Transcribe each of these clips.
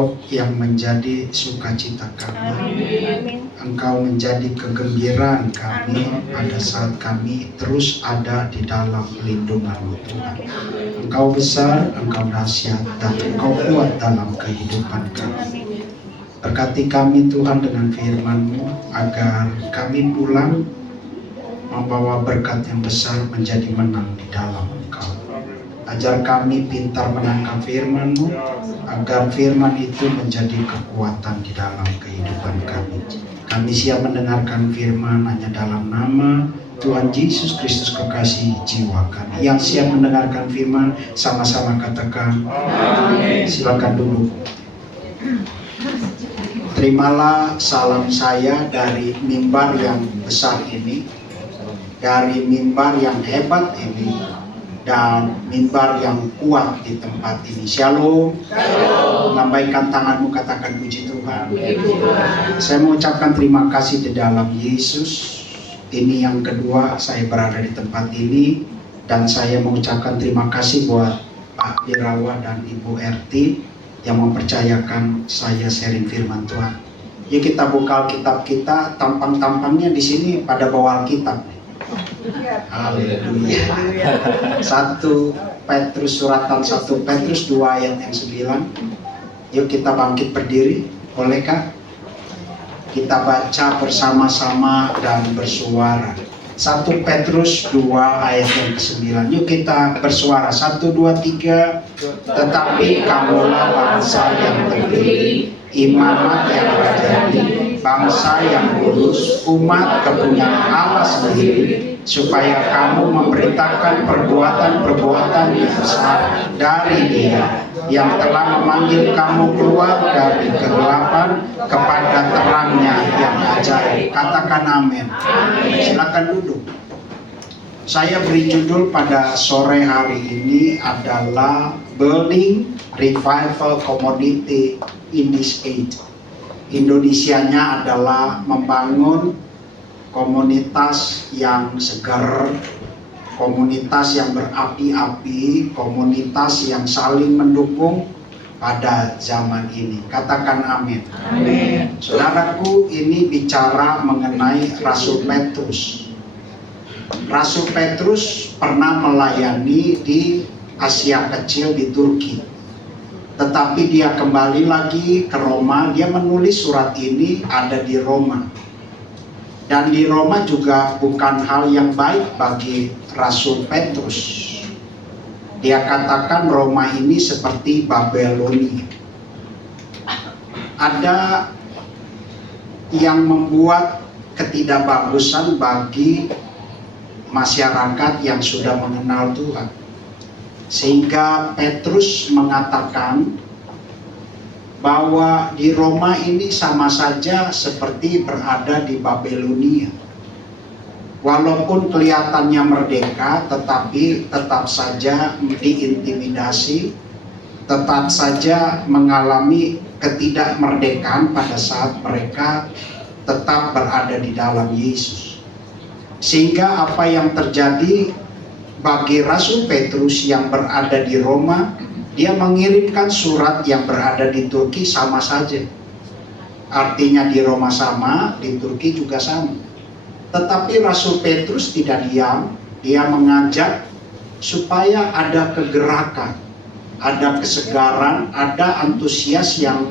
Engkau yang menjadi sukacita kami. Engkau menjadi kegembiraan kami pada saat kami terus ada di dalam lindungan-Mu, Tuhan. Engkau besar, Engkau dahsyat, dan Engkau kuat dalam kehidupan kami. Berkati kami Tuhan dengan firman-Mu, agar kami pulang membawa berkat yang besar menjadi menang di dalam Engkau. Ajar kami pintar menangkap firman-Mu, agar firman itu menjadi kekuatan di dalam kehidupan kami. Kami siap mendengarkan firman hanya dalam nama Tuhan Yesus Kristus, kekasih jiwa kami. Yang siap mendengarkan firman, sama-sama katakan amin. Silakan duduk. Terimalah salam saya dari mimbar yang besar ini, dari mimbar yang hebat ini, dan mimbar yang kuat di tempat ini. Shalom. Shalom. Lambaikan tanganmu, katakan puji Tuhan. Saya mengucapkan terima kasih di dalam Yesus. Ini yang kedua saya berada di tempat ini, dan saya mengucapkan terima kasih buat Pak Birawa dan Ibu RT yang mempercayakan saya sharing firman Tuhan. Yuk kita buka Alkitab kita, tampang-tampangnya di sini pada bawa Alkitab. Haleluya. 1 Petrus, suratan 1 Petrus 2 ayat yang 9. Yuk kita bangkit berdiri, bolehkah? Kita baca bersama-sama dan bersuara. 1 Petrus 2 ayat yang ke-9. Yuk kita bersuara. 1, 2, 3. Tetapi kamulah bangsa yang terpilih, imamat yang rajani, bangsa yang kudus, umat kepunyaan Allah sendiri, supaya kamu memberitakan perbuatan-perbuatan yang besar dari Dia yang telah memanggil kamu keluar dari kegelapan kepada terangnya yang ajaib. Katakan amin. Silakan duduk. Saya beri judul pada sore hari ini adalah Building Revival Community in this Age. Indonesianya adalah membangun komunitas yang segar, komunitas yang berapi-api, komunitas yang saling mendukung pada zaman ini. Katakan amin. Amin. Saudaraku, ini bicara mengenai Rasul Petrus. Rasul Petrus pernah melayani di Asia Kecil, di Turki. Tetapi dia kembali lagi ke Roma. Dia menulis surat ini ada di Roma. Dan di Roma juga bukan hal yang baik bagi Rasul Petrus. Dia katakan Roma ini seperti Babelonia. Ada yang membuat ketidakbagusan bagi masyarakat yang sudah mengenal Tuhan. Sehingga Petrus mengatakan bahwa di Roma ini sama saja seperti berada di Babelonia. Walaupun kelihatannya merdeka, tetapi tetap saja diintimidasi, tetap saja mengalami ketidakmerdekaan pada saat mereka tetap berada di dalam Yesus. Sehingga apa yang terjadi bagi Rasul Petrus yang berada di Roma, dia mengirimkan surat yang berada di Turki sama saja. Artinya di Roma sama, di Turki juga sama. Tetapi Rasul Petrus tidak diam, dia mengajak supaya ada kegerakan, ada kesegaran, ada antusias yang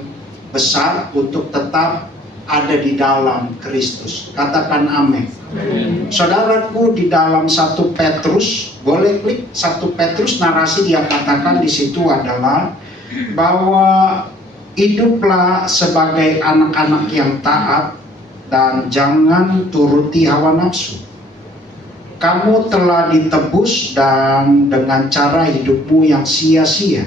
besar untuk tetap ada di dalam Kristus. Katakan amin. Saudaraku, di dalam 1 Petrus, boleh klik 1 Petrus, narasi dia katakan di situ adalah bahwa hiduplah sebagai anak-anak yang taat dan jangan turuti hawa nafsu. Kamu telah ditebus dan dengan cara hidupmu yang sia-sia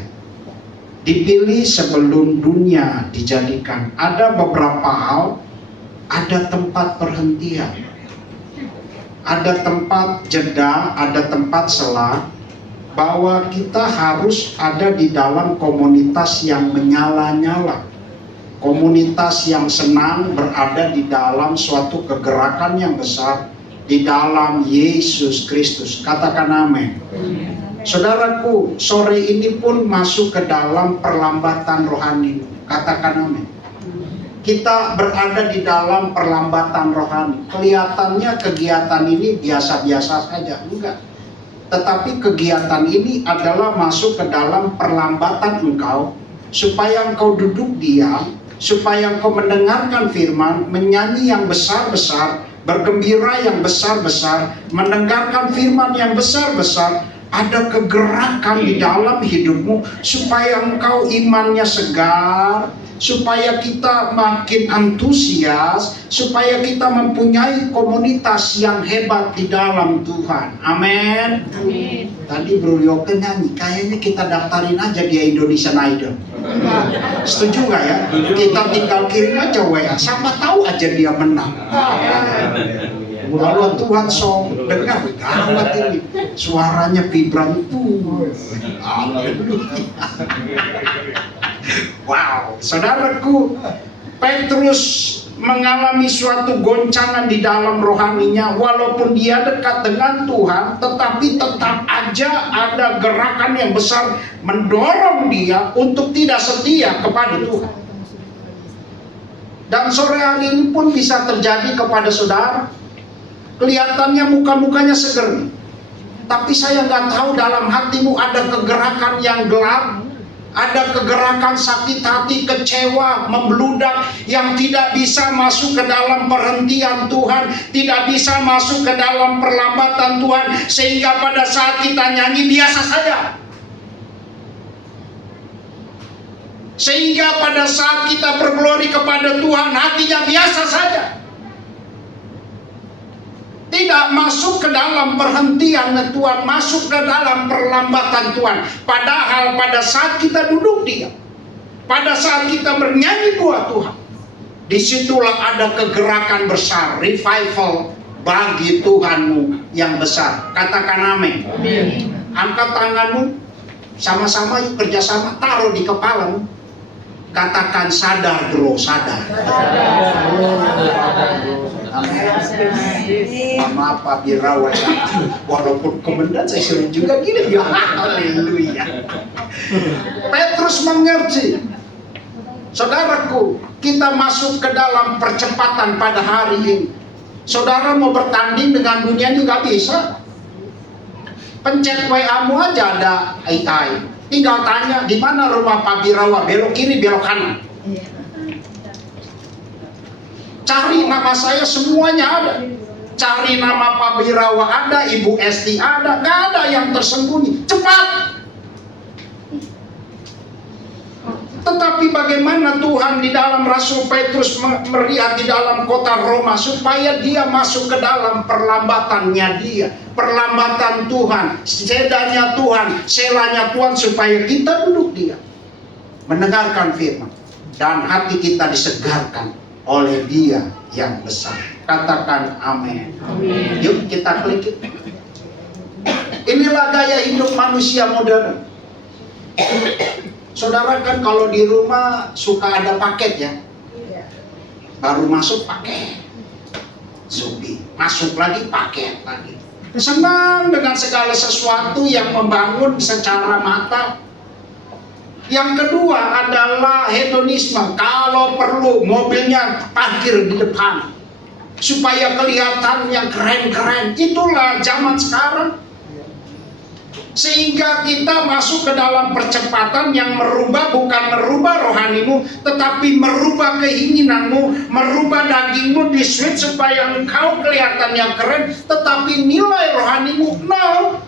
dipilih sebelum dunia dijadikan. Ada beberapa hal, ada tempat perhentian, ada tempat jeda, ada tempat selah, bahwa kita harus ada di dalam komunitas yang menyala-nyala, komunitas yang senang berada di dalam suatu kegerakan yang besar di dalam Yesus Kristus. Katakan amin. Saudaraku, sore ini pun masuk ke dalam perlambatan rohani. Katakan amin. Kita berada di dalam perlambatan rohani. Kelihatannya kegiatan ini biasa-biasa saja, enggak. Tetapi kegiatan ini adalah masuk ke dalam perlambatan engkau, supaya engkau duduk diam, supaya engkau mendengarkan firman, menyanyi yang besar-besar, bergembira yang besar-besar, mendengarkan firman yang besar-besar. Ada kegerakan di dalam hidupmu, supaya engkau imannya segar, supaya kita makin antusias, supaya kita mempunyai komunitas yang hebat di dalam Tuhan. Amin. Amin. Tadi Bro Yoke nyanyi, kayaknya kita daftarin aja dia Indonesian Idol. Setuju nggak ya? Kita tinggal kirim aja WA, siapa tahu aja dia menang. Kalau Tuhan song dengar, gawat ini, suaranya vibran itu. Wow, saudaraku, Petrus mengalami suatu goncangan di dalam rohaninya. Walaupun dia dekat dengan Tuhan, tetapi tetap aja ada gerakan yang besar mendorong dia untuk tidak setia kepada Tuhan. Dan sore hari ini pun bisa terjadi kepada saudara. Kelihatannya muka-mukanya seger, tapi saya nggak tahu dalam hatimu ada kegerakan yang gelap, ada kegerakan sakit hati, kecewa, membludak, yang tidak bisa masuk ke dalam perhentian Tuhan, tidak bisa masuk ke dalam perlambatan Tuhan, sehingga pada saat kita nyanyi biasa saja. Sehingga pada saat kita berglori kepada Tuhan, hatinya biasa saja. Tidak masuk ke dalam perhentian Tuhan, masuk ke dalam perlambatan Tuhan. Padahal pada saat kita duduk diam, pada saat kita bernyanyi buat Tuhan, disitulah ada kegerakan besar, revival bagi Tuhanmu yang besar. Katakan amin. Amin. Angkat tanganmu, sama-sama yuk kerjasama, taruh di kepalamu. Katakan sadar bro, sadar. Maaf Pak Birawa ya. Walaupun komandan saya suruh juga gini ya. Haleluya. Petrus mengerti. Saudaraku, kita masuk ke dalam percepatan pada hari ini. Saudara mau bertanding dengan dunia ini nggak bisa. Pencet WA-mu aja ada AI. Tinggal tanya di mana rumah Pak Birawa, belok kiri, belok kanan. Cari nama saya, semuanya ada. Cari nama Pak Birawa ada, Ibu Esti ada, nggak ada yang tersembunyi. Cepat. Tetapi bagaimana Tuhan di dalam Rasul Petrus melihat di dalam kota Roma, supaya dia masuk ke dalam perlambatannya dia, perlambatan Tuhan, sedanya Tuhan, selanya Tuhan, supaya kita duduk dia, mendengarkan firman, dan hati kita disegarkan oleh Dia yang besar. Katakan amin. Amin. Yuk kita klik. Inilah gaya hidup manusia modern. Saudara kan kalau di rumah suka ada paket ya, baru masuk paket, Shopee, masuk lagi paket lagi. Senang dengan segala sesuatu yang membangun secara mata. Yang kedua adalah hedonisme. Kalau perlu mobilnya parkir di depan supaya kelihatan yang keren-keren. Itulah zaman sekarang. Sehingga kita masuk ke dalam percepatan yang merubah, bukan merubah rohanimu, tetapi merubah keinginanmu, merubah dagingmu, di switch supaya engkau kelihatan yang keren, tetapi nilai rohanimu nol.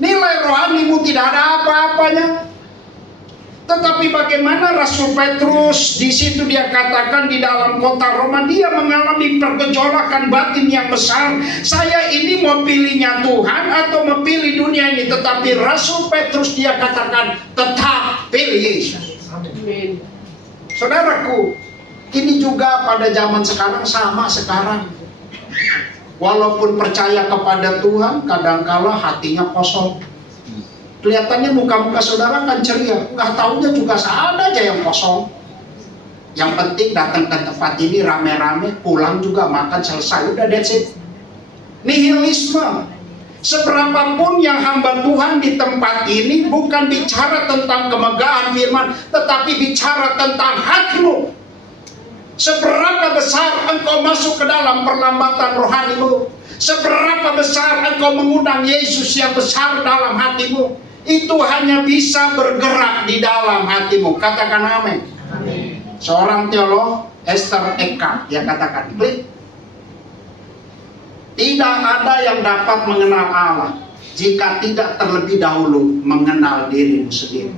Nilai rohanimu tidak ada apa-apanya. Tetapi bagaimana Rasul Petrus di situ dia katakan di dalam kota Roma dia mengalami pergejolakan batin yang besar. Saya ini mau pilihnya Tuhan atau mau pilih dunia ini? Tetapi Rasul Petrus dia katakan tetap pilih Yesus. Amin. Saudaraku, ini juga pada zaman sekarang sama sekarang. Walaupun percaya kepada Tuhan, kadangkala hatinya kosong. Kelihatannya muka-muka saudara kan ceria, nggak taunya juga ada aja yang kosong. Yang penting datang ke tempat ini rame-rame, pulang juga makan selesai, udah that's it. Nihilisme. Seberapapun yang hamba Tuhan di tempat ini bukan bicara tentang kemegahan firman, tetapi bicara tentang hatimu. Seberapa besar engkau masuk ke dalam perlambatan rohanimu, seberapa besar engkau mengundang Yesus yang besar dalam hatimu, itu hanya bisa bergerak di dalam hatimu. Katakan amin. Amin. Seorang teolog, Esther Eckhart, dia katakan, tidak ada yang dapat mengenal Allah jika tidak terlebih dahulu mengenal dirimu sendiri.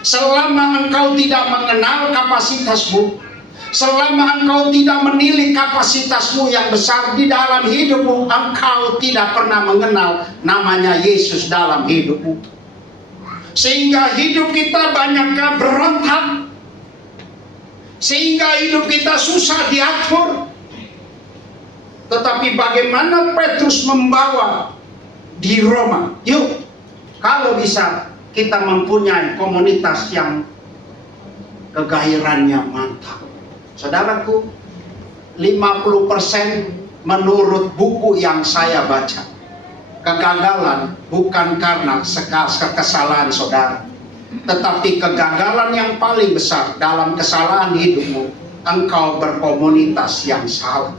Selama engkau tidak mengenal kapasitasmu, selama engkau tidak menilik kapasitasmu yang besar di dalam hidupmu, engkau tidak pernah mengenal namanya Yesus dalam hidupmu. Sehingga hidup kita banyaknya berontak, sehingga hidup kita susah diatur. Tetapi bagaimana Petrus membawa di Roma? Yuk, kalau bisa kita mempunyai komunitas yang kegairannya mantap. Saudaraku, 50% menurut buku yang saya baca, kegagalan bukan karena kesalahan saudara, tetapi kegagalan yang paling besar dalam kesalahan hidupmu, engkau berkomunitas yang salah.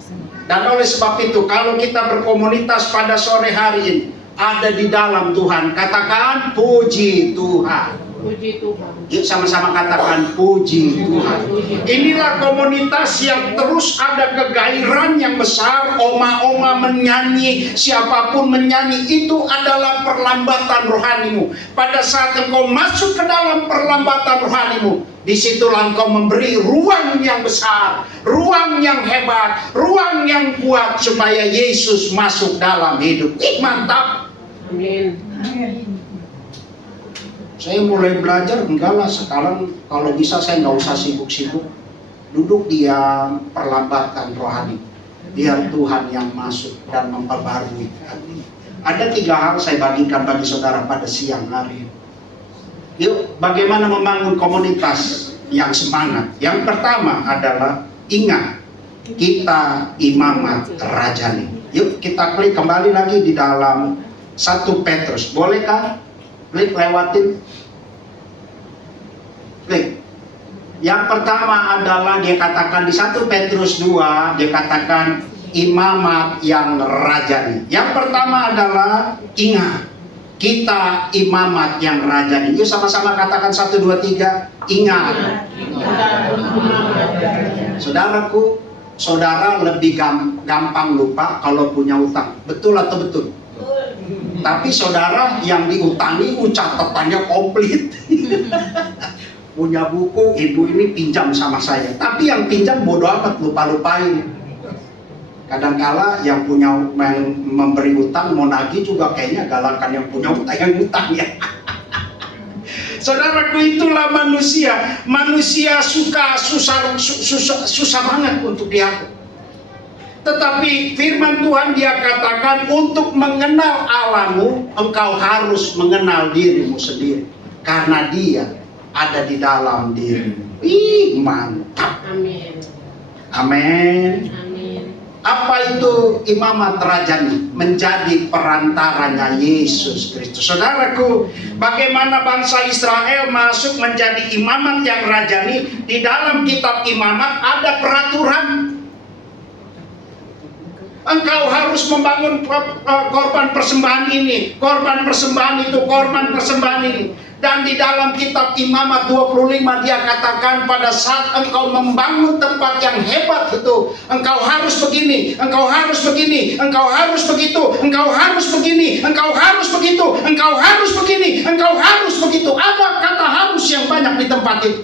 Dan oleh sebab itu, kalau kita berkomunitas pada sore hari ini, ada di dalam Tuhan, katakan puji Tuhan. Puji Tuhan. Yuk sama-sama katakan puji Tuhan. Inilah komunitas yang terus ada kegairan yang besar. Oma-oma menyanyi, siapapun menyanyi, itu adalah perlambatan rohanimu. Pada saat engkau masuk ke dalam perlambatan rohanimu, disitulah engkau memberi ruang yang besar, ruang yang hebat, ruang yang kuat supaya Yesus masuk dalam hidup. Mantap. Amin. Saya mulai belajar, enggak lah sekarang kalau bisa saya nggak usah sibuk-sibuk, duduk diam, perlambatan rohani, biar Tuhan yang masuk dan memperbarui hati. Ada 3 hal saya bagikan bagi saudara pada siang hari. Yuk, bagaimana membangun komunitas yang semangat? Yang pertama adalah ingat, kita imamat rajani. Yuk kita klik kembali lagi di dalam 1 Petrus. Bolehkah? Klik lewatin. Klik. Yang pertama adalah dia katakan di 1 Petrus 2, dia katakan imamat yang rajani. Yang pertama adalah ingat, kita imamat yang rajani. Yuk sama-sama katakan 1, 2, 3. Ingat. Saudaraku, saudara lebih gampang lupa kalau punya utang. Betul atau betul? Tapi saudara yang diutangi catatannya komplit. Punya buku, ibu ini pinjam sama saya. Tapi yang pinjam bodoh amat, lupa-lupain. Kadangkala yang punya memberi utang mau nagih juga kayaknya galakan yang punya utang yang utang ya. Saudaraku, itulah manusia. Manusia susah banget untuk diatur. Tetapi firman Tuhan dia katakan untuk mengenal Allahmu, engkau harus mengenal dirimu sendiri. Karena dia ada di dalam dirimu. Mantap. Amin. Amin. Amin. Apa itu imamat rajani? Menjadi perantaranya Yesus Kristus. Saudaraku, bagaimana bangsa Israel masuk menjadi imamat yang rajani? Di dalam kitab imamat ada peraturan. Engkau harus membangun korban persembahan ini, korban persembahan itu, korban persembahan ini. Dan di dalam kitab Imamat 25 dia katakan pada saat engkau membangun tempat yang hebat itu, engkau harus begini, engkau harus begini, engkau harus begitu, engkau harus begini, engkau harus begitu, engkau harus begini, engkau harus begitu. Ada kata harus yang banyak di tempat itu.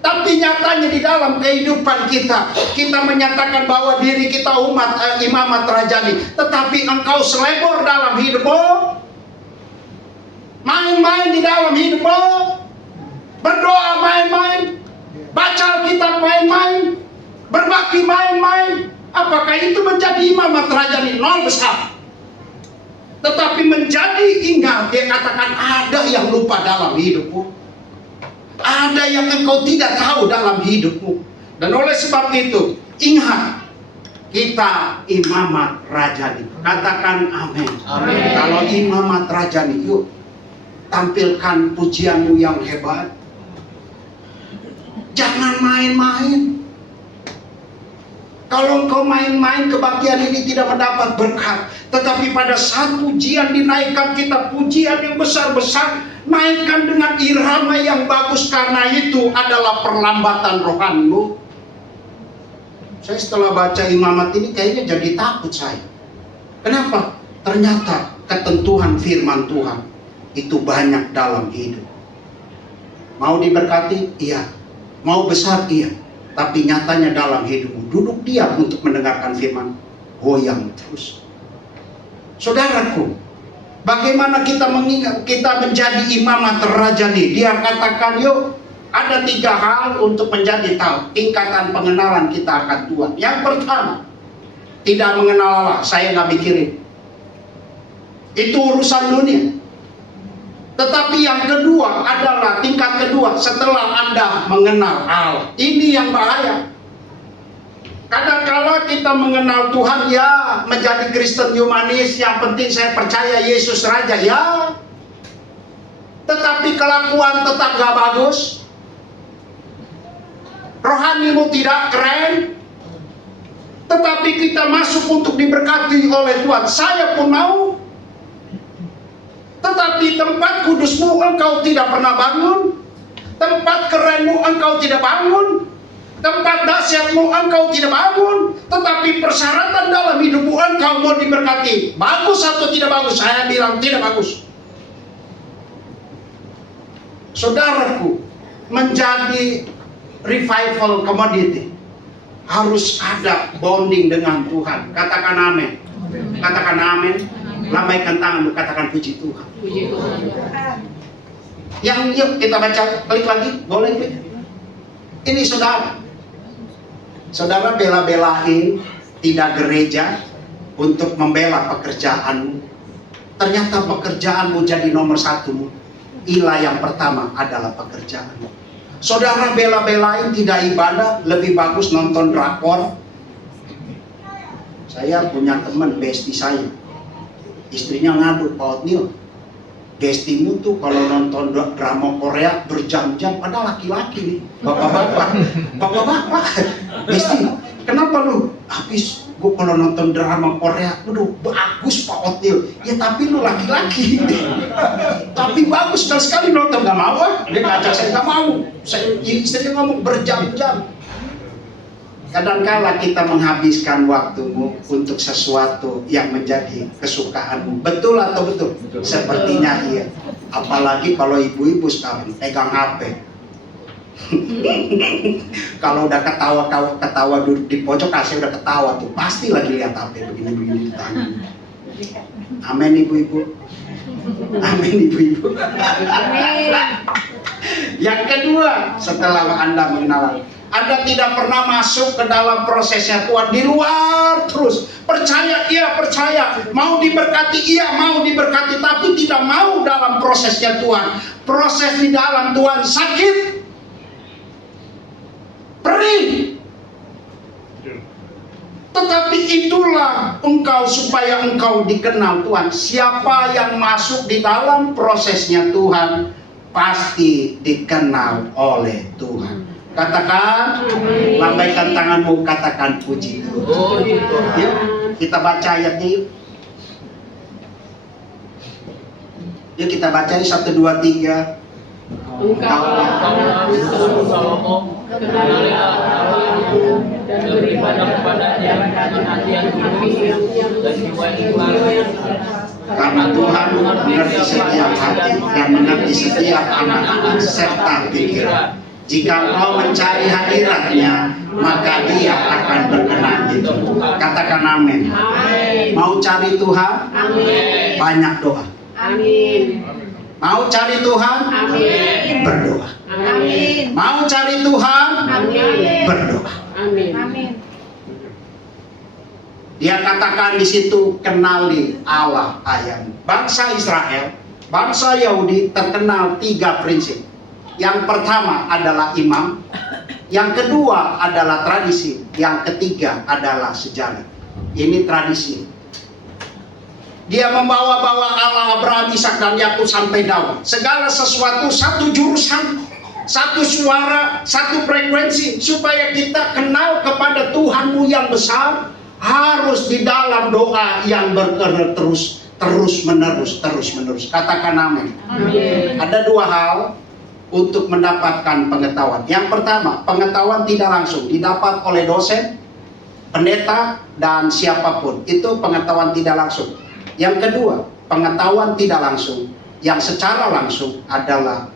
Tapi nyatanya di dalam kehidupan kita, kita menyatakan bahwa diri kita umat imamat rajani. Tetapi engkau selebor dalam hidupmu, main-main di dalam hidupmu, berdoa main-main, baca Alkitab main-main, berbakti main-main. Apakah itu menjadi imamat rajani? Nol besar. Tetapi menjadi ingat, dia katakan ada yang lupa dalam hidupmu. Ada yang engkau tidak tahu dalam hidupmu. Dan oleh sebab itu, ingat, Kita imamat rajani. Katakan amin. Amin. Kalau imamat rajani, yuk tampilkan pujianmu yang hebat. Jangan main-main. Kalau engkau main-main, kebaktian ini tidak mendapat berkat. Tetapi pada saat pujian dinaikkan, kita pujian yang besar-besar, naikkan dengan irama yang bagus, karena itu adalah perlambatan rohanimu. Saya setelah baca imamat ini kayaknya jadi takut saya. Kenapa? Ternyata ketentuan firman Tuhan itu banyak dalam hidup. Mau diberkati? Iya. Mau besar? Iya. Tapi nyatanya dalam hidupmu, duduk diam untuk mendengarkan firman, goyang terus. Saudaraku, bagaimana kita menjadi imamat rajani? Dia katakan, yuk, ada 3 hal untuk menjadi tahu tingkatan pengenalan kita akan Tuhan. Yang pertama, tidak mengenal Allah. Saya nggak mikirin. Itu urusan dunia. Tetapi yang kedua adalah tingkat kedua setelah Anda mengenal Allah. Ini yang bahaya. Kadang-kala kita mengenal Tuhan, ya, menjadi Kristen humanis, yang penting saya percaya Yesus Raja, ya. Tetapi kelakuan tetap gak bagus. Rohanimu tidak keren. Tetapi kita masuk untuk diberkati oleh Tuhan. Saya pun mau. Tetapi tempat kudusmu engkau tidak pernah bangun. Tempat kerenmu engkau tidak bangun. Tempat dahsyatmu engkau tidak bangun. Tetapi persyaratan dalam hidupmu engkau mau diberkati. Bagus atau tidak bagus? Saya bilang tidak bagus. Saudaraku, menjadi revival commodity harus ada bonding dengan Tuhan. Katakan amin. Katakan amin. Lambaikan tanganmu, katakan puji Tuhan. Puji Tuhan. Yang yuk kita baca, klik lagi, boleh klik. Ini saudara. Saudara bela-belain tidak gereja untuk membela pekerjaanmu. Ternyata pekerjaanmu jadi nomor 1. Ilah yang pertama adalah pekerjaanmu. Saudara bela-belain tidak ibadah, lebih bagus nonton drakor. Saya punya teman, bestie saya. Istrinya ngadu, Pak Otnil, bestimu tuh kalau nonton drama Korea berjam-jam, padahal laki-laki nih, bapak-bapak, bestie, kenapa lu? Habis gue kalau nonton drama Korea, aduh bagus Pak Otnil, ya tapi lu laki-laki, tapi bagus sekali nonton, gak mau, dia ngajak saya gak mau, saya ngomong berjam-jam. Kadangkala kita menghabiskan waktumu untuk sesuatu yang menjadi kesukaanmu. Betul atau betul? Sepertinya iya. Apalagi kalau ibu-ibu sekarang pegang HP. Kalau udah ketawa duduk di pojok, saya udah ketawa tuh. Pasti lagi lihat HP begini-begini di tangan. Amin ibu-ibu. Amin ibu-ibu. Yang kedua, setelah Anda mengenal, Anda tidak pernah masuk ke dalam prosesnya Tuhan, di luar terus. Percaya, iya percaya. Mau diberkati, iya mau diberkati. Tapi tidak mau dalam prosesnya Tuhan. Proses di dalam Tuhan sakit, perih. Tetapi itulah engkau supaya engkau dikenal Tuhan. Siapa yang masuk di dalam prosesnya Tuhan, pasti dikenal oleh Tuhan. Katakan, lambaikan tanganmu, katakan puji Tuhan. Yuk, kita baca ayatnya yuk. Yuk kita baca 1, 2, 3. Engkaulah Salomo, kenalilah Allah dan beribadah kepadanya dengan hati yang tulus dan jiwa yang ikhlas. Karena Tuhan mengerti setiap hati dan mengerti setiap anak-anak serta pikiran. Jika engkau mencari hadiratnya, maka Dia akan berkenan itu. Katakan amin. Mau cari Tuhan? Amin. Banyak doa. Amin. Mau cari Tuhan? Amin. Berdoa. Amin. Mau cari Tuhan? Amin. Berdoa. Amin. Amin. Dia katakan di situ, kenali Allah ayam. Bangsa Israel, bangsa Yahudi terkenal 3 prinsip. Yang pertama adalah imam, Yang kedua adalah tradisi. Yang ketiga adalah sejarah. Ini tradisi. Dia membawa-bawa Allah Abraham, Ishak dan Yakub sampai Daud. Segala sesuatu satu jurusan, satu suara, satu frekuensi. Supaya kita kenal kepada Tuhanmu yang besar, harus di dalam doa yang berkerut terus menerus. Katakan amin. Amin. Ada dua hal untuk mendapatkan pengetahuan. Yang pertama, pengetahuan tidak langsung didapat oleh dosen, pendeta, dan siapapun. Itu pengetahuan tidak langsung. Yang kedua, pengetahuan tidak langsung, yang secara langsung adalah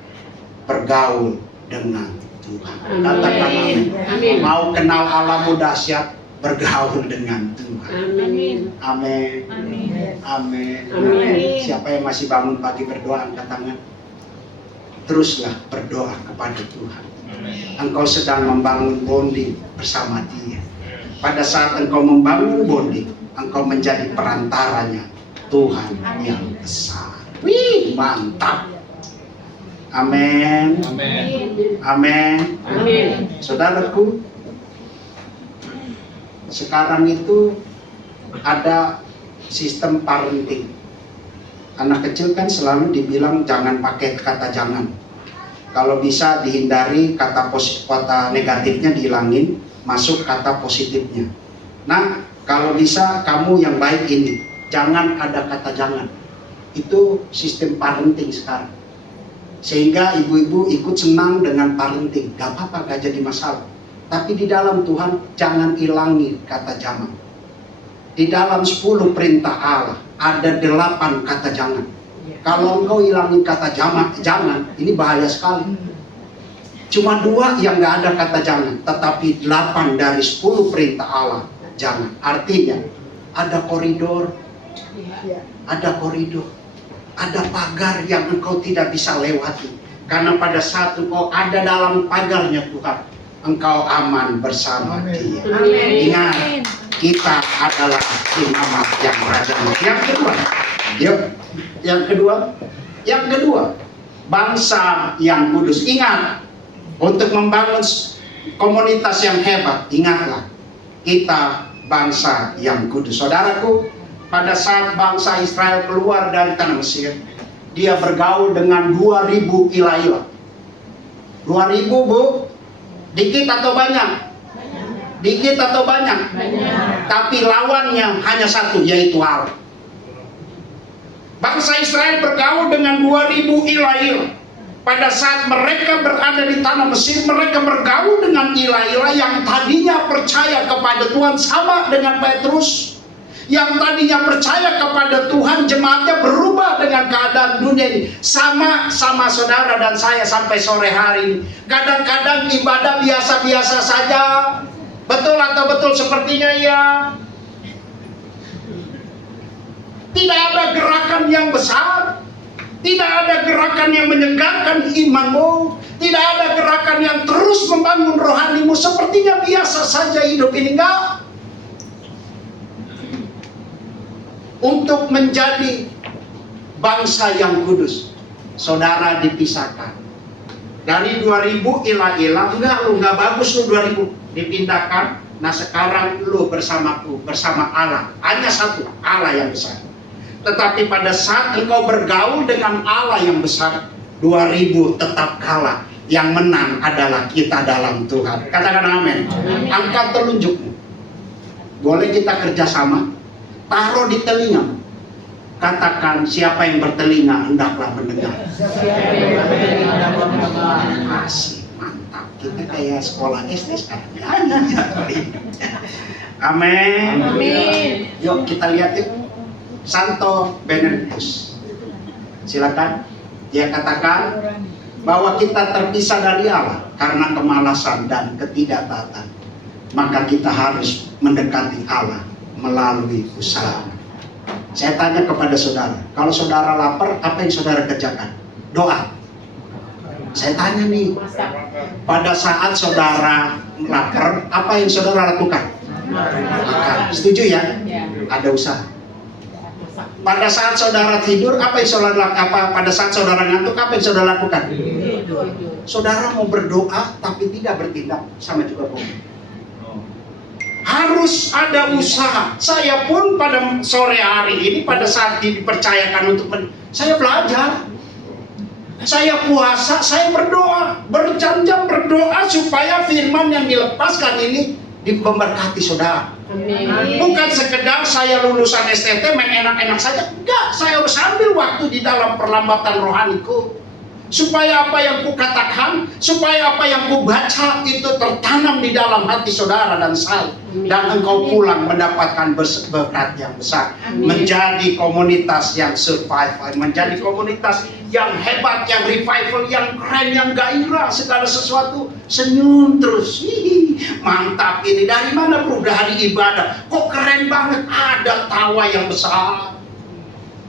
bergaul dengan Tuhan. Katakan amin. Amin. Mau kenal Allahmu dahsyat, bergaul dengan Tuhan. Amin. Amin. Amin. Amin. Amin. Siapa yang masih bangun pagi berdoa, angkat tangan. Teruslah berdoa kepada Tuhan. Engkau sedang membangun bonding bersama Dia. Pada saat engkau membangun bonding, engkau menjadi perantaranya Tuhan yang besar. Wih, mantap. Amin. Amin. Amin. Saudaraku, sekarang itu ada sistem parenting. Anak kecil kan selalu dibilang jangan pakai kata jangan. Kalau bisa dihindari kata negatifnya dihilangin, masuk kata positifnya. Nah, kalau bisa kamu yang baik ini, jangan ada kata jangan. Itu sistem parenting sekarang. Sehingga ibu-ibu ikut senang dengan parenting. Gak apa-apa, gak jadi masalah. Tapi di dalam Tuhan, jangan hilangi kata jangan. Di dalam 10 perintah Allah, ada 8 kata jangan. Kalau engkau hilangin kata jangan, ini bahaya sekali. Cuma 2 yang gak ada kata jangan. Tetapi 8 dari 10 perintah Allah, jangan. Artinya, ada koridor. Ada koridor. Ada pagar yang engkau tidak bisa lewati. Karena pada saat engkau ada dalam pagarnya Tuhan, engkau aman bersama Dia. Amin. Ingat, kita adalah jemaat yang berada. Yang kedua, bangsa yang kudus. Ingat, untuk membangun komunitas yang hebat, ingatlah, kita bangsa yang kudus. Saudaraku, pada saat bangsa Israel keluar dari tanah Mesir, dia bergaul dengan 2000 ilah-ilah. 2000, Bu? Dikit atau banyak? Dikit atau banyak? Tapi lawannya hanya satu, yaitu Allah. Bangsa Israel bergaul dengan 2000 ilah-ilah. Pada saat mereka berada di tanah Mesir, mereka bergaul dengan ilah-ilah yang tadinya percaya kepada Tuhan, sama dengan Petrus. Yang tadinya percaya kepada Tuhan, jemaatnya berubah dengan keadaan dunia ini. Sama saudara dan saya sampai sore hari ini. Kadang-kadang ibadah biasa-biasa saja. Betul atau betul sepertinya ya? Tidak ada gerakan yang besar. Tidak ada gerakan yang menyegarkan imanmu. Tidak ada gerakan yang terus membangun rohanimu. Sepertinya biasa saja hidup ini, enggak? Untuk menjadi bangsa yang kudus, saudara dipisahkan. Dari 2000 ilah-ilah, enggak bagus lu 2000, dipindahkan. Nah sekarang lu bersamaku, bersama Allah. Hanya satu, Allah yang besar. Tetapi pada saat engkau bergaul dengan Allah yang besar, 2000 tetap kalah. Yang menang adalah kita dalam Tuhan. Katakan amin. Angkat telunjukmu. Boleh kita kerjasama? Taruh di telinga. Katakan, siapa yang bertelinga hendaklah mendengar. Asik, mantap. Kita kayak sekolah SD sekarang. Amin. Amin. Yuk kita lihat yuk. Santo Benedictus. Silakan. Dia katakan bahwa kita terpisah dari Allah karena kemalasan dan ketidaktaatan. Maka kita harus mendekati Allah melalui usaha. Saya tanya kepada saudara, kalau saudara lapar, apa yang saudara kerjakan? Doa. Saya tanya nih, pada saat saudara lapar, apa yang saudara lakukan? Makan. Setuju ya? Ada usaha. Pada saat saudara tidur, apa yang saudara lakukan? Pada saat saudara ngantuk, apa yang saudara lakukan? Saudara mau berdoa tapi tidak bertindak, sama juga bohong. Harus ada usaha. Saya pun pada sore hari ini, pada saat dipercayakan untuk saya belajar. Saya puasa, saya berdoa, berjam-jam berdoa supaya firman yang dilepaskan ini memberkati saudara. Amin. Bukan sekedar saya lulusan STT main enak-enak saja. Enggak, saya harus ambil waktu di dalam perlambatan rohaniku. Supaya apa yang ku katakan, supaya apa yang ku baca itu tertanam di dalam hati saudara dan saya. Dan engkau pulang mendapatkan berkat yang besar. Amin. Menjadi komunitas yang survival, menjadi komunitas yang hebat, yang revival, yang keren, yang gairah, segala sesuatu senyum terus. Hihi, mantap ini. Dari mana bro? Dari ibadah. Kok keren banget? Ada tawa yang besar.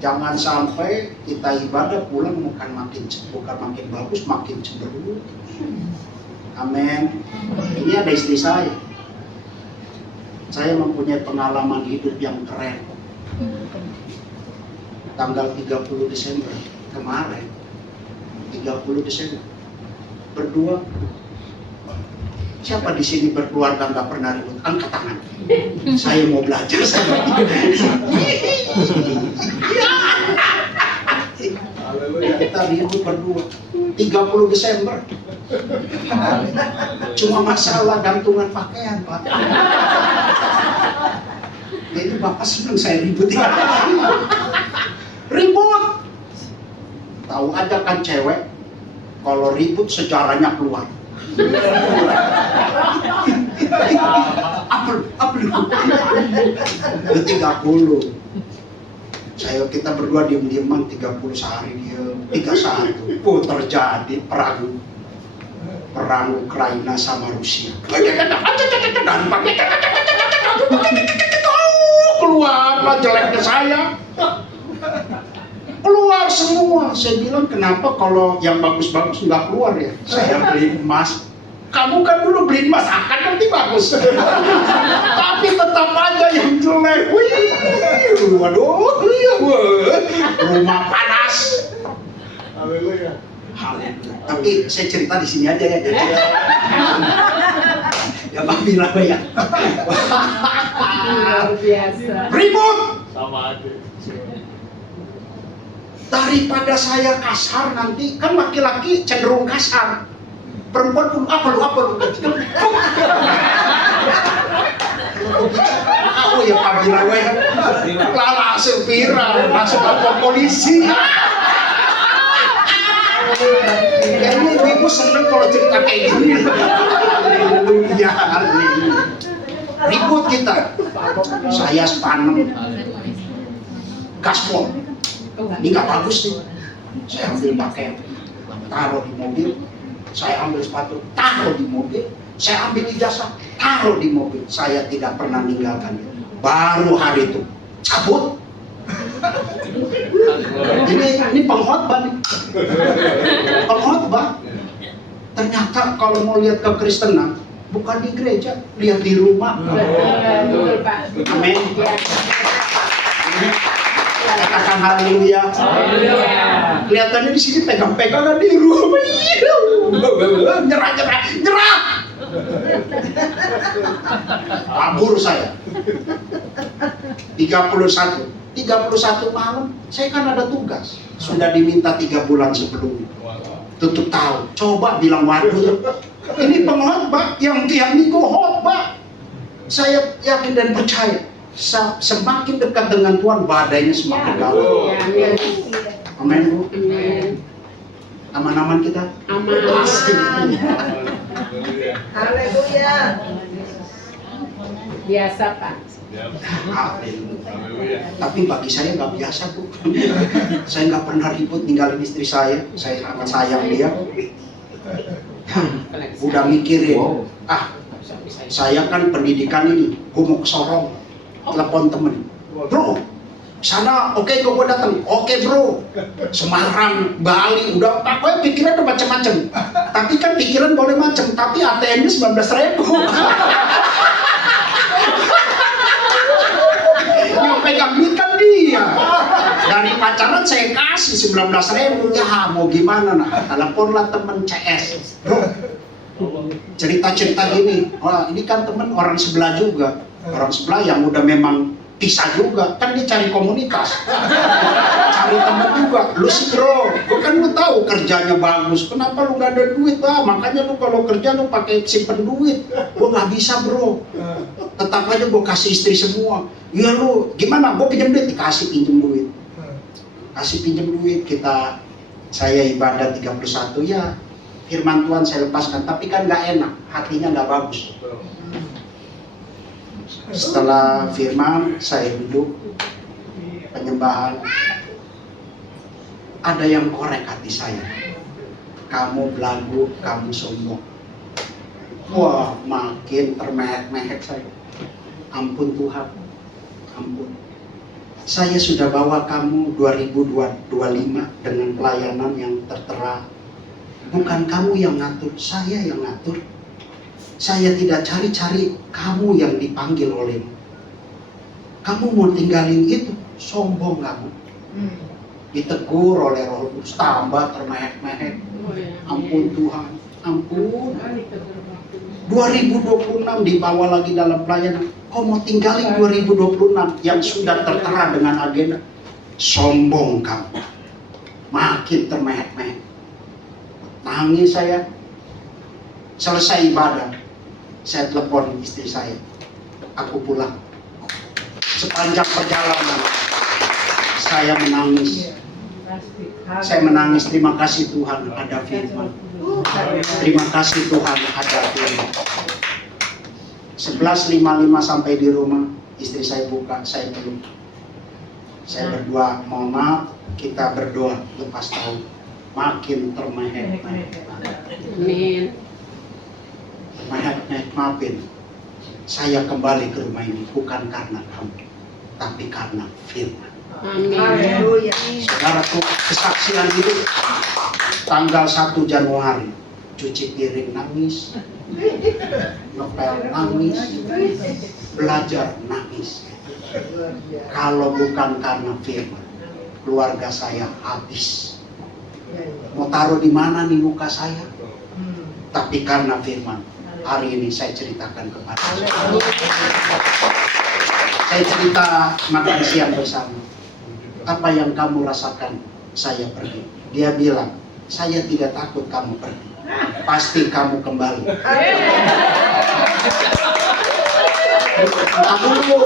Jangan sampai kita ibadah pulang bukan makin bagus, makin cemberut. Amin. Ini ada istri saya. Saya mempunyai pengalaman hidup yang keren. Tanggal 30 Desember kemarin, 30 Desember, berdua. Siapa di sini berkeluarga nggak pernah ribut? Angkat tangan. Saya mau belajar. Kita ribut berdua. 30 Desember. Cuma masalah gantungan pakaian, Pak. Jadi Bapak senang saya ribut. Ribut. Tahu aja kan cewek, kalau ribut sejarahnya keluar. Apa 30. Kita berdua diem-dieman 30 sehari dia 31. Terjadi perang Ukraina sama Rusia. Keluarlah jeleknya saya. Keluar semua. Saya bilang kenapa kalau yang bagus-bagus nggak keluar ya? Saya beli emas. Kamu kan dulu beli emas akan nanti bagus. Tapi tetap aja yang jelek. Wih, waduh, rumah panas. Haleluya. Tapi saya cerita di sini aja ya. Ya Pak bilang ya. Luar biasa. Ribut. Sama aja. Daripada saya kasar nanti, kan laki-laki cenderung kasar. Perempuan pun apa lu aku ya Pak bilang ya. Langsung viral, langsung lapor polisi. Kayaknya ibu seneng kalau cerita kayak gini. Haleluya, haleluya. Ribut kita. Saya sepanem. Gaspol. Ini nggak bagus nih. Saya ambil pakaian, taruh di mobil. Saya ambil sepatu, taruh di mobil. Saya ambil ijazah, taruh di mobil. Saya tidak pernah meninggalkan. Baru hari itu cabut. Ini pengkhotbah nih. Pengkhotbah. Ternyata kalau mau lihat kekristenan, bukan di gereja, lihat di rumah. Betul, Pak. Amin. Katakan haleluya. Kelihatannya di sini pegang-pegangan di rumah. Nyerah. Kabur saya. 31 malam, saya kan ada tugas. Sudah diminta 3 bulan sebelumnya. Tutup tahun. Coba bilang waduh. Ini pengkhotbah yang tiap minggu khotbah. Saya yakin dan percaya. Semakin dekat dengan Tuhan, badainya semakin dalam. Amin Bu. Aman-aman kita. Aman. Haleluya. Biasa Pak. Tapi bagi saya nggak biasa Bu. Saya nggak pernah ribut ninggalin istri saya. Saya sangat sayang dia. Udah mikirin. Saya kan pendidikan ini. Gue mau ke Sorong. Telepon temen. Bro, sana oke gue datang. Oke bro. Semarang, Bali, udah pokoknya pikiran udah macam-macam. Tapi kan pikiran boleh macam, tapi ATM-nya 19.000. Yang pegang duit kan dia. Dari pacaran saya kasih 19.000, ya mau gimana nah. Teleponlah temen CS, bro, cerita-cerita gini. Wah, ini kan temen orang sebelah juga, orang sebelah yang udah memang pisah juga, kan dia cari komunitas, cari temen juga. Lu sih bro, gua kan lu tahu kerjanya bagus, kenapa lu gak ada duit? Makanya lu kalau kerja lu pakai simpen duit. Gua nggak bisa bro, tetap aja gua kasih istri semua. Ya lu gimana? Gua pinjam duit, dikasih pinjam duit, kasih pinjam duit. Saya ibadah 31, ya firman Tuhan saya lepaskan, tapi kan nggak enak, hatinya nggak bagus. Setelah firman, saya duduk penyembahan. Ada yang korek hati saya. Kamu belagu, kamu sombong. Wah, makin termehek-mehek saya. Ampun Tuhan, ampun. Saya sudah bawa kamu 2025 dengan pelayanan yang tertera. Bukan kamu yang ngatur, saya yang ngatur. Saya tidak cari-cari, kamu yang dipanggil olehmu. Kamu mau tinggalin itu, sombong kamu. Ditegur oleh Roh Kudus, tambah termehek-mehek. Ampun Tuhan, ampun. 2026 dibawa lagi dalam pelayanan. Kau mau tinggalin 2026 yang sudah tertera dengan agenda. Sombong kamu. Makin termehek-mehek. Nangis saya. Selesai ibadah, saya telepon istri saya. Aku pulang. Sepanjang perjalanan saya menangis. Saya menangis, terima kasih Tuhan ada firman. Terima kasih Tuhan ada firman. 11.55 sampai di rumah, istri saya buka, saya peluk. Saya berdoa, mohon maaf, kita berdoa lepas tahun. Makin termehek-mehek. Amin. Maafin, saya kembali ke rumah ini bukan karena kamu, tapi karena firman. Amin. Saudaraku, kesaksian itu tanggal 1 Januari, cuci piring nangis, ngepel nangis, belajar nangis. Kalau bukan karena firman, keluarga saya habis. Mau taruh di mana nih muka saya? Tapi karena firman, hari ini saya ceritakan kepada saudara. Saya cerita makan siang bersama. Apa yang kamu rasakan? Saya pergi. Dia bilang, saya tidak takut kamu pergi. Pasti kamu kembali. Aku dulu,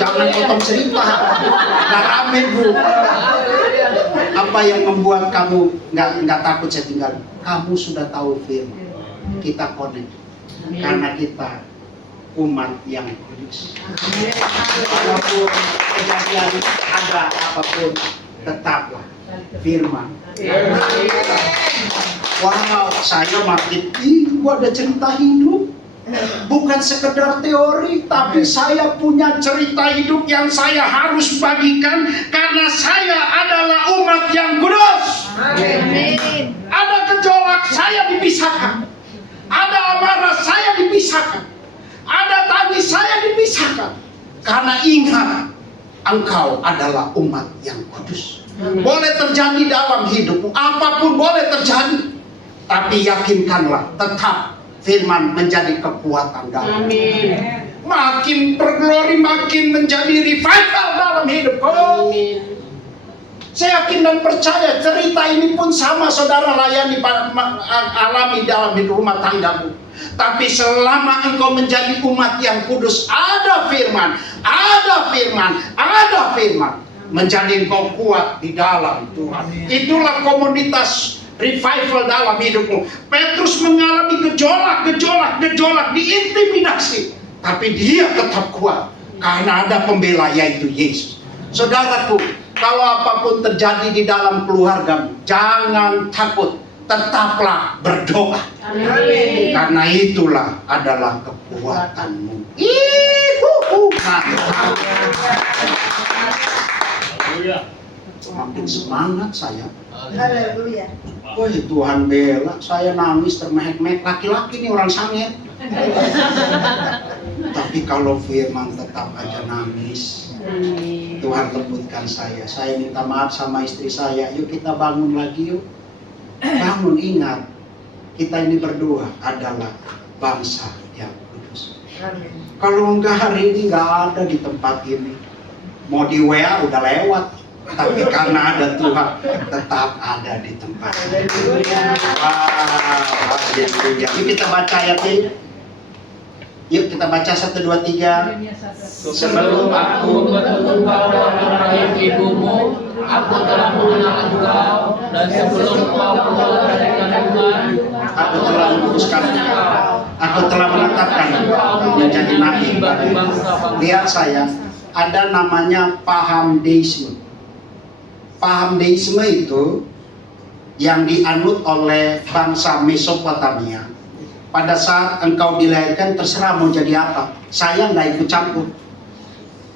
jangan potong cerita. Gak rame bu. Apa yang membuat kamu nggak takut saya tinggal? Kamu sudah tahu firman. Kita connect. Karena kita umat yang kudus. Walaupun kejadian ada apapun, tetaplah firman. Wow, saya makin, gua ada cerita hidup. Bukan sekedar teori, tapi saya punya cerita hidup yang saya harus bagikan karena saya adalah umat yang kudus. Amin. Ada gejolak, saya dipisahkan. Ada amarah, saya dipisahkan. Ada tangis, saya dipisahkan. Karena ingat, engkau adalah umat yang kudus. Boleh terjadi dalam hidupmu, apapun boleh terjadi. Tapi yakinkanlah, tetap firman menjadi kekuatan dalam. Amin. Makin berglori, makin menjadi revival dalam hidupku. Amin. Saya yakin dan percaya cerita ini pun sama saudara layani, alami dalam hidup rumah tanggamu. Tapi selama engkau menjadi umat yang kudus, ada firman, ada firman, ada firman. Menjadi engkau kuat di dalam Tuhan. Itulah komunitas revival dalam hidupmu. Petrus mengalami gejolak, diintimidasi. Tapi dia tetap kuat. Karena ada pembela yaitu Yesus. Saudaraku, kalau apapun terjadi di dalam keluargamu, jangan takut. Tetaplah berdoa. Amin. Karena itulah adalah kekuatanmu. Mantap. Makin semangat saya. Haleluya. Wah, Tuhan bela, saya nangis termehek-mehek. Laki-laki nih orang sanget. Tapi kalau firman tetap aja nangis, Tuhan lembutkan saya. Saya minta maaf sama istri saya. Yuk kita bangun lagi yuk. Bangun, ingat. Kita ini berdua adalah bangsa yang kudus. Kalau enggak hari ini enggak ada di tempat ini. Mau di WA udah lewat. Tapi karena ada Tuhan, tetap ada di tempat ini. Haleluya. Yuk kita baca ayatnya. Yuk kita baca 1, 2, 3. Sebelum aku bertemu kau dalam rahim ibumu, aku telah mengenal engkau, dan sebelum kau keluar dari kandungan, Aku telah memutuskan engkau. Aku telah menetapkan engkau menjadi nabi bagi bangsa-bangsa. Lihat saya, ada namanya paham deisme. Paham deisme itu yang dianut oleh bangsa Mesopotamia. Pada saat engkau dilahirkan terserah mau jadi apa. Saya nggak ikut campur.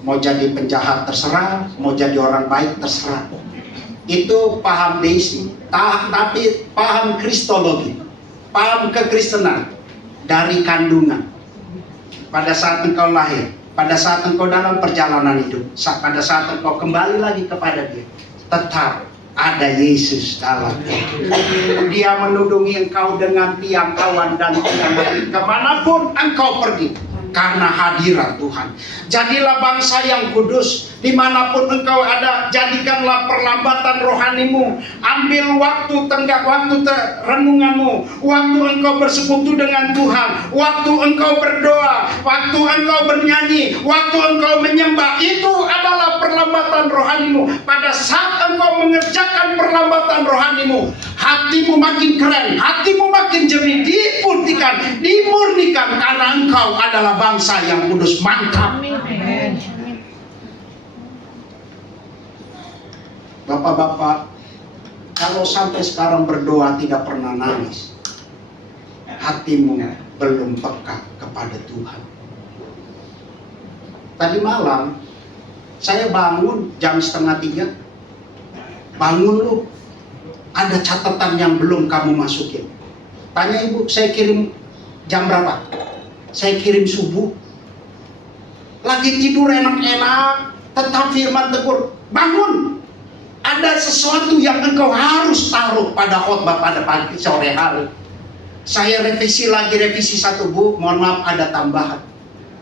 Mau jadi penjahat terserah, mau jadi orang baik terserah. Itu paham deisme. Tapi paham kristologi, paham kekristenan dari kandungan. Pada saat engkau lahir, pada saat engkau dalam perjalanan hidup, pada saat engkau kembali lagi kepada Dia, tetap ada Yesus dalam hidup. Dia menudungi engkau dengan tiang awan dan tiang api kemanapun engkau pergi. Karena hadirat Tuhan. Jadilah bangsa yang kudus. Dimanapun engkau ada, jadikanlah perlambatan rohanimu. Ambil waktu tenggak, waktu renunganmu. Waktu engkau bersekutu dengan Tuhan. Waktu engkau berdoa. Waktu engkau bernyanyi. Waktu engkau menyembah. Itu adalah perlambatan rohanimu. Pada saat engkau mengerjakan perlambatan rohanimu, hatimu makin keren, hatimu makin jernih, diputihkan, dimurnikan. Karena engkau adalah bangsa yang kudus. Mantap. Bapak-bapak, kalau sampai sekarang berdoa tidak pernah nangis, hatimu belum peka kepada Tuhan. Tadi malam saya bangun jam 2:30. Bangun lu, ada catatan yang belum kamu masukin. Tanya ibu, saya kirim jam berapa? Saya kirim subuh. Lagi tidur enak-enak, tetap firman tegur, bangun. Ada sesuatu yang engkau harus taruh pada khotbah pada pagi sore hari. Saya revisi lagi, revisi 1 bu, mohon maaf ada tambahan.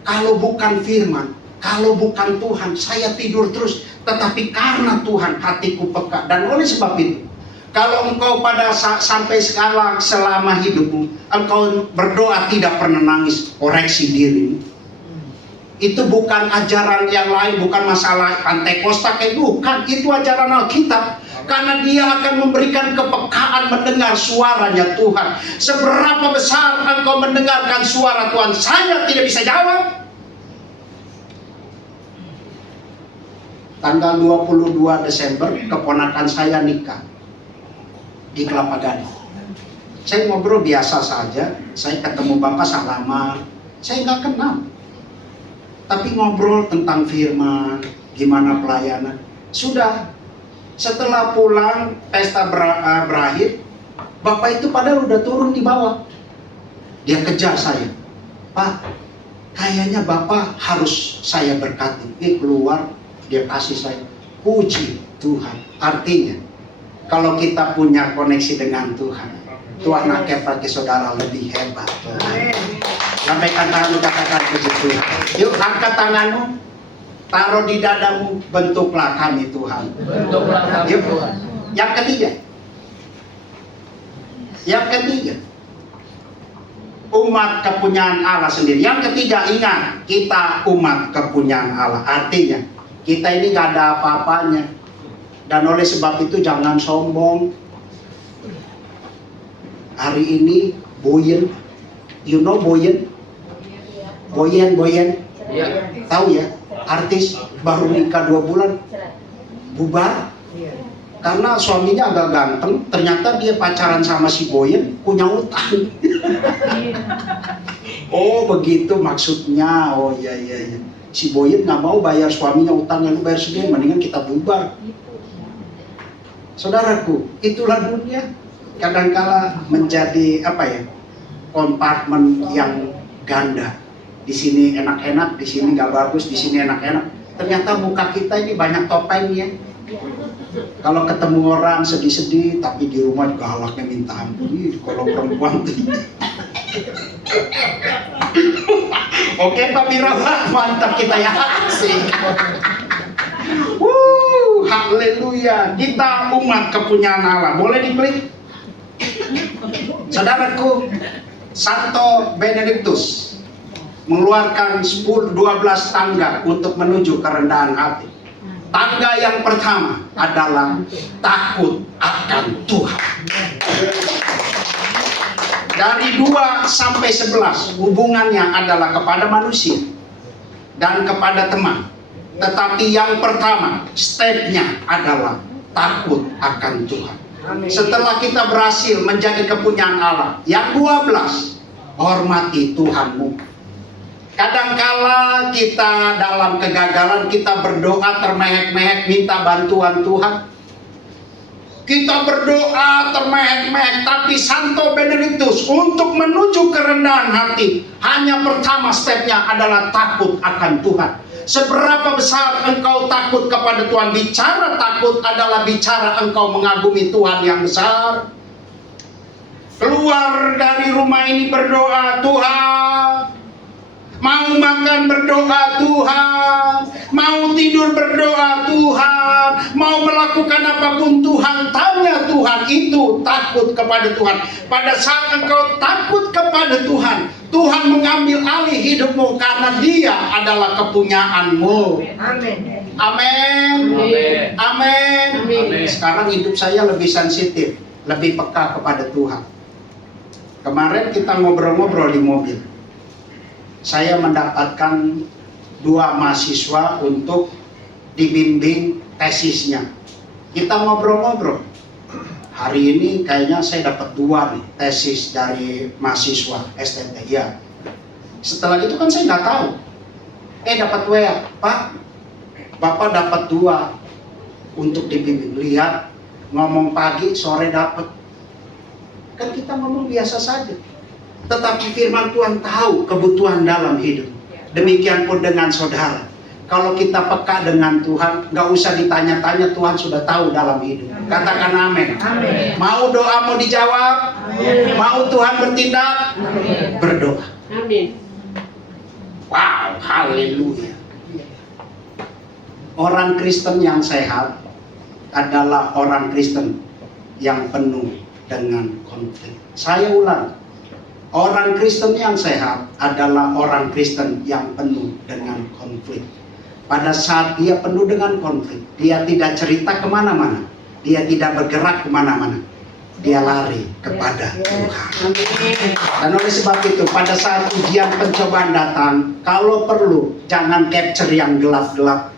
Kalau bukan firman, kalau bukan Tuhan, saya tidur terus. Tetapi karena Tuhan, hatiku peka. Dan oleh sebab itu, kalau engkau pada sampai sekarang selama hidupmu, engkau berdoa tidak pernah nangis, koreksi dirimu. Itu bukan ajaran yang lain, bukan masalah Pantekosta, bukan. Itu ajaran Alkitab. Karena Dia akan memberikan kepekaan mendengar suaranya Tuhan. Seberapa besar engkau mendengarkan suara Tuhan, saya tidak bisa jawab. Tanggal 22 Desember, keponakan saya nikah di Kelapa Gading. Saya ngobrol biasa saja, saya ketemu bapak salaman, saya nggak kenal. Tapi ngobrol tentang firman, gimana pelayanan. Sudah, setelah pulang, pesta berakhir, bapak itu padahal udah turun di bawah. Dia kejar saya. Pak, kayaknya bapak harus saya berkati. Keluar, dia kasih saya. Puji Tuhan. Artinya, kalau kita punya koneksi dengan Tuhan, Tuhan akan pakai saudara lebih hebat. Sampaikan tanganmu, katakan puji Tuhan. Yuk angkat tanganmu, taruh di dadamu, bentuklah kami Tuhan. bentuklah kami Yuk. Tuhan. Yang ketiga, umat kepunyaan Allah sendiri. Yang ketiga, ingat, kita umat kepunyaan Allah. Artinya, kita ini gak ada apa-apanya. Dan oleh sebab itu jangan sombong. Hari ini Boyen, you know Boyen? Boyen, Ya. tahu ya? Artis baru nikah 2 bulan, bubar. Karena suaminya agak ganteng, ternyata dia pacaran sama si Boyen, punya utang. Oh begitu maksudnya, oh iya. Si Boyen nggak mau bayar suaminya utangnya, lu bayar sendiri, mendingan kita bubar. Saudaraku, itulah dunia. Kadangkala menjadi kompartemen yang ganda. Di sini enak-enak, di sini nggak bagus, di sini enak-enak. Ternyata muka kita ini banyak topengnya. Kalau ketemu orang sedih-sedih, tapi di rumah galaknya minta ampun. Ih, kalau perempuan tuh. Oke Pak Birawa, mantap kita ya. Asik. Haleluya. Kita umat kepunyaan Allah. Boleh diklik? Saudaraku, Santo Benedictus mengeluarkan 12 tangga untuk menuju kerendahan hati. Tangga yang pertama adalah takut akan Tuhan. Dari 2 sampai 11 hubungannya adalah kepada manusia dan kepada teman. Tetapi yang pertama, stepnya adalah takut akan Tuhan. Setelah kita berhasil menjadi kepunyaan Allah, yang 12, hormati Tuhanmu. Kadangkala kita dalam kegagalan, kita berdoa termehek-mehek minta bantuan Tuhan. Kita berdoa termehek-mehek, tapi Santo Benedictus untuk menuju kerendahan hati, hanya pertama stepnya adalah takut akan Tuhan. Seberapa besar engkau takut kepada Tuhan? Bicara takut adalah bicara engkau mengagumi Tuhan yang besar. Keluar dari rumah ini berdoa, Tuhan. Mau makan berdoa, Tuhan. Mau tidur berdoa, Tuhan. Mau melakukan apapun Tuhan, tanya Tuhan. Itu takut kepada Tuhan. Pada saat engkau takut kepada Tuhan, Tuhan mengambil alih hidupmu karena Dia adalah kepunyaanmu. Amin. Amin. Amin. Amin. Sekarang hidup saya lebih sensitif, lebih peka kepada Tuhan. Kemarin kita ngobrol-ngobrol di mobil. Saya mendapatkan 2 mahasiswa untuk dibimbing tesisnya. Kita ngobrol-ngobrol. Hari ini kayaknya saya dapat 2 nih tesis dari mahasiswa STT. Ya. Setelah itu kan saya nggak tahu. Dapat WA, Pak, Bapak dapat 2 untuk dibimbing. Lihat, ngomong pagi, sore dapat. Kan kita ngomong biasa saja. Tetapi firman Tuhan tahu kebutuhan dalam hidup. Demikian pun dengan saudara. Kalau kita peka dengan Tuhan, nggak usah ditanya-tanya, Tuhan sudah tahu dalam hidup. Katakan amin. Amin. Mau doamu dijawab? Amin. Mau Tuhan bertindak? Amin. Berdoa. Amin. Wow, haleluya. Orang Kristen yang sehat adalah orang Kristen yang penuh dengan konflik. Saya ulang. Orang Kristen yang sehat adalah orang Kristen yang penuh dengan konflik. Pada saat dia penuh dengan konflik, dia tidak cerita kemana-mana, dia tidak bergerak kemana-mana, dia lari kepada Tuhan. Dan oleh sebab itu, pada saat ujian pencobaan datang, kalau perlu jangan capture yang gelap-gelap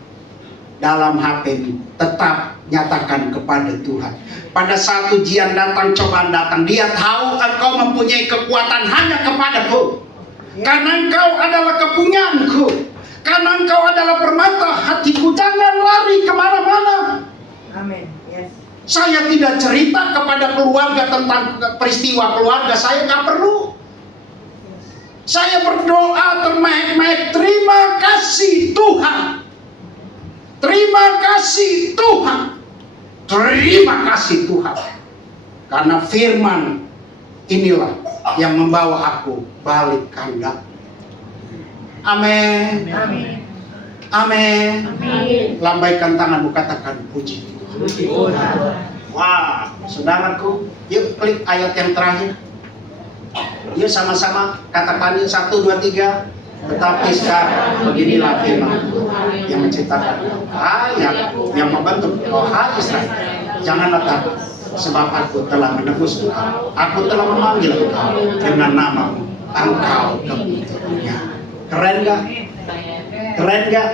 dalam HP, tetap nyatakan kepada Tuhan. Pada saat ujian datang, cobaan datang, dia tahu engkau mempunyai kekuatan hanya kepadaku. Karena engkau adalah kepunyaanku. Karena engkau adalah permata hatiku. Jangan lari kemana-mana. Amin. Yes. Saya tidak cerita kepada keluarga tentang peristiwa keluarga. Saya nggak perlu. Saya berdoa termehek-mehek. Terima kasih Tuhan. Terima kasih Tuhan. Terima kasih Tuhan. Karena firman inilah yang membawa aku balik kandang. Amin. Amin. Amin. Amin. Lambaikan tanganmu, katakan puji Tuhan. Wah, saudaraku, yuk klik ayat yang terakhir. Yuk sama-sama katakan 1, 2, 3. Tetapi sekarang beginilah firman Tuhan yang menciptakan ayat yang membentuk. Oh, hai Israel, janganlah takut, sebab aku telah menebus engkau. Aku telah memanggil engkau dengan namamu. Engkau kepunyaan. Keren gak? Keren gak?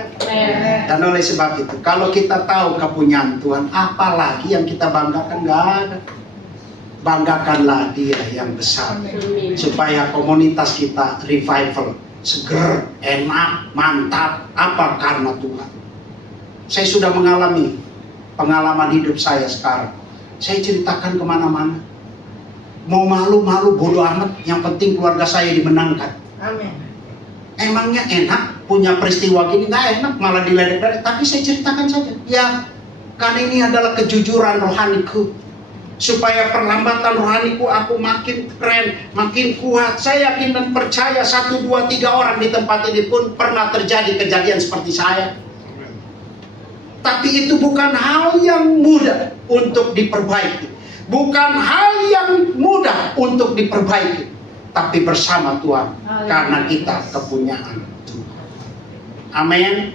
Dan oleh sebab itu, kalau kita tahu kepunyaan Tuhan, apalagi yang kita banggakan? Gak ada. Banggakanlah Dia yang besar, supaya komunitas kita revival, seger, enak, mantap. Apa? Karena Tuhan. Saya sudah mengalami pengalaman hidup saya sekarang. Saya ceritakan kemana-mana. Mau malu-malu bodoh amat, yang penting keluarga saya dimenangkan. Amin. Emangnya enak punya peristiwa gini? Nggak enak, malah diledek-ledek. Tapi saya ceritakan saja. Ya, karena ini adalah kejujuran rohaniku. Supaya perlambatan rohaniku aku makin keren, makin kuat. Saya yakin dan percaya 1, 2, 3 orang di tempat ini pun pernah terjadi kejadian seperti saya. Tapi itu bukan hal yang mudah untuk diperbaiki. Bukan hal yang mudah untuk diperbaiki. Tapi bersama Tuhan. Karena kita kepunyaan Tuhan. Amin.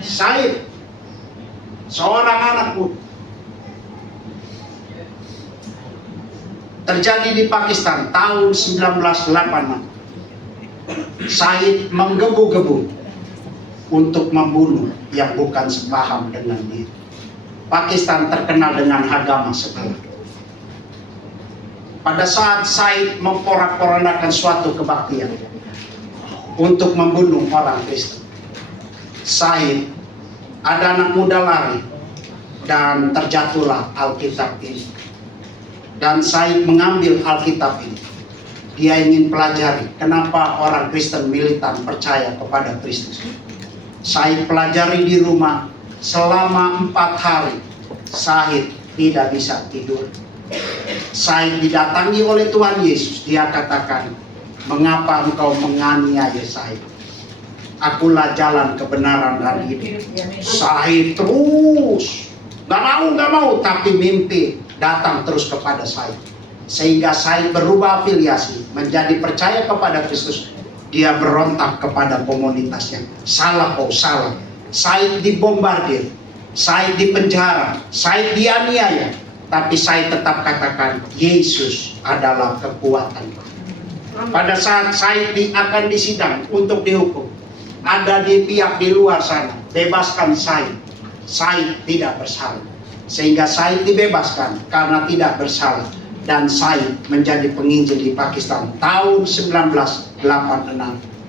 Saya seorang anak muda terjadi di Pakistan tahun 1986. Said menggebu-gebu untuk membunuh yang bukan sepaham dengan dia. Pakistan terkenal dengan agama sebelah. Pada saat Said memporak-porandakan suatu kebaktian untuk membunuh orang Kristen, Said, ada anak muda lari dan terjatuhlah Alkitab ini. Dan Said mengambil Alkitab ini. Dia ingin pelajari kenapa orang Kristen militan percaya kepada Kristus. Said pelajari di rumah selama 4 hari. Said tidak bisa tidur. Said didatangi oleh Tuhan Yesus. Dia katakan, mengapa engkau menganiaya Said? Akulah jalan kebenaran dan hidup. Said terus Gak mau, tapi mimpi datang terus kepada Said. Sehingga Said berubah afiliasi, menjadi percaya kepada Kristus. Dia berontak kepada komunitasnya. Salah kau, salah. Said dibombardir, Said dipenjara, Said dianiaya. Tapi Said tetap katakan, Yesus adalah kekuatan. Pada saat Said akan disidang untuk dihukum, ada di pihak di luar sana, bebaskan Said. Said tidak bersalah. Sehingga Said dibebaskan karena tidak bersalah. Dan Said menjadi penginjil di Pakistan tahun 1986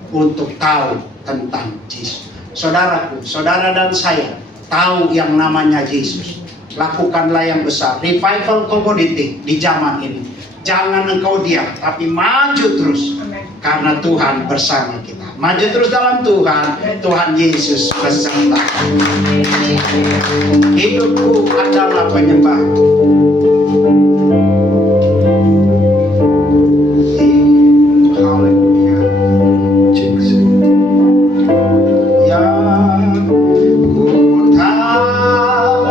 untuk tahu tentang Yesus. Saudaraku, saudara dan saya tahu yang namanya Yesus. Lakukanlah yang besar. Revival community di zaman ini. Jangan engkau diam, tapi maju terus. Karena Tuhan bersama kita. Maju terus dalam Tuhan. Tuhan Yesus beserta. Hidupku adalah penyembah. Haleluya. Ya, ku tahu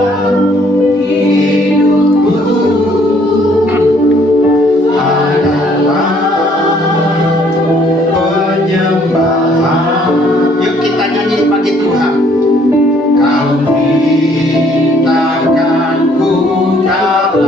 hidupku penyembahan. Yuk kita nyanyi bagi Tuhan. Kau bintangkanku dalam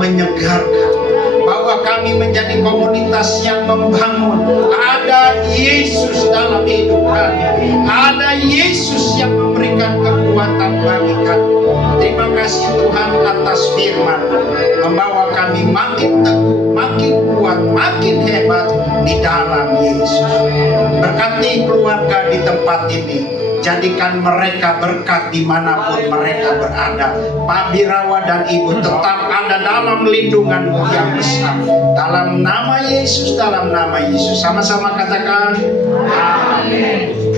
menyegarkan, bahwa kami menjadi komunitas yang membangun. Ada Yesus dalam hidup kami, ada Yesus yang memberikan kekuatan bagi kami. Terima kasih Tuhan atas firman, membawa kami makin teguh, makin kuat, makin hebat di dalam Yesus. Berkati keluarga di tempat ini, jadikan mereka berkat dimanapun mereka berada. Pak Birawa dan Ibu tetap ada dalam lindungan-Mu yang besar. Dalam nama Yesus, dalam nama Yesus. Sama-sama katakan, amin.